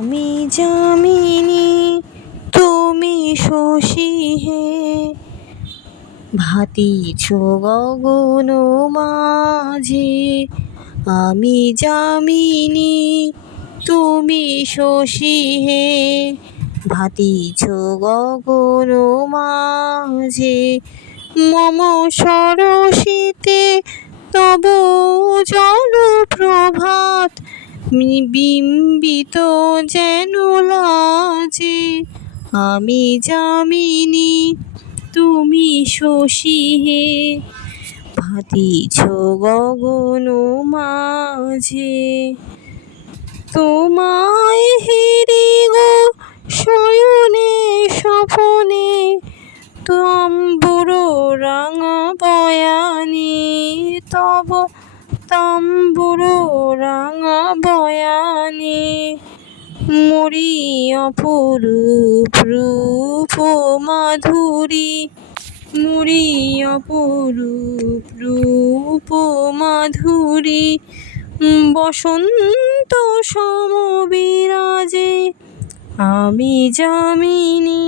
আমি যামিনী তুমি শশী হে, ভাতিছ গগন মাঝে। আমি যামিনী তুমি শশী হে, ভাতিছ গগন মাঝে। মম সরসিতে তব জল প্রভাত, বিম্বিত যেন লাজে। আমি যামিনী তুমি শশী হে, ভাতিছ গগন মাঝে। তোমায় হেরি গো শয়নে স্বপনে, তাম্বুর রাঙা বয়ানে। তব তাম্বুর রাঙা বয়ানে, মরি অপরূপ রূপ মাধুরী। মরি অপরূপ রূপ মাধুরী, বসন্ত সম বিরাজে। আমি যামিনী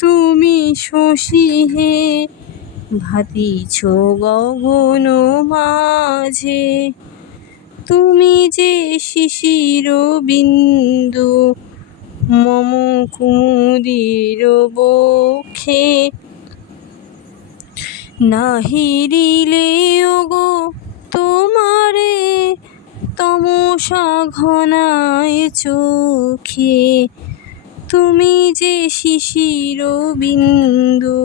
তুমি শশী হে, ভাতিছ গগন মাঝে। তুমি যে শিশির বিন্দু মম কুমুদির বক্ষে, না হেরিলে ওগো তোমারে তমসা ঘনায় চোখে। তুমি যে শিশির বিন্দু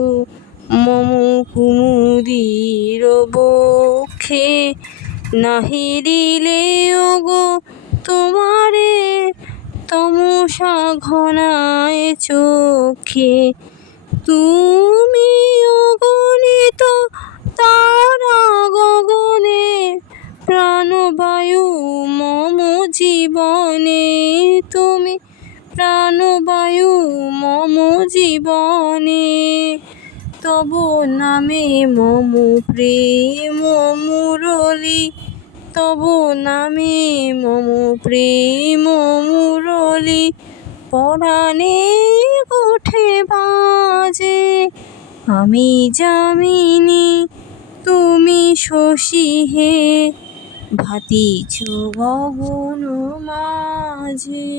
মম কুমুদির বক্ষে, না হেরিলে ওগো তোমারে তমসা ঘনায় চোখে। তুমি অগণিত তারা গগনে, প্রাণবায়ু মম জীবনে। তুমি প্রাণবায়ু মম জীবনে, তব নামে মম প্রেম মুরলী। তব নামে মম প্রেম মুরলী, পরাণে ওঠে বাজে। আমি যামিনী তুমি শশী হে, ভাতিছ গগন মাঝে।